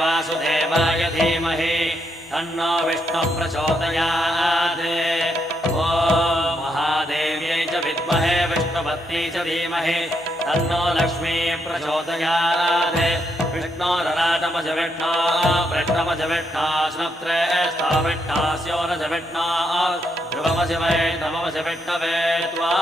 वासुदेवाय धीमहि तन्नो विष्णुः प्रचोदयात् ॐ महादेव्यै च विद्महे विष्णुपत्न्यै च धीमहि तन्नो लक्ष्मी प्रचोदयात् विष्णोरराटमज विष्णो वृष्णमज विष्णो स्नप्त्रे स्था विष्णास्योरज विष्णो ध्रुवमज वै नममज विष्णवे त्वा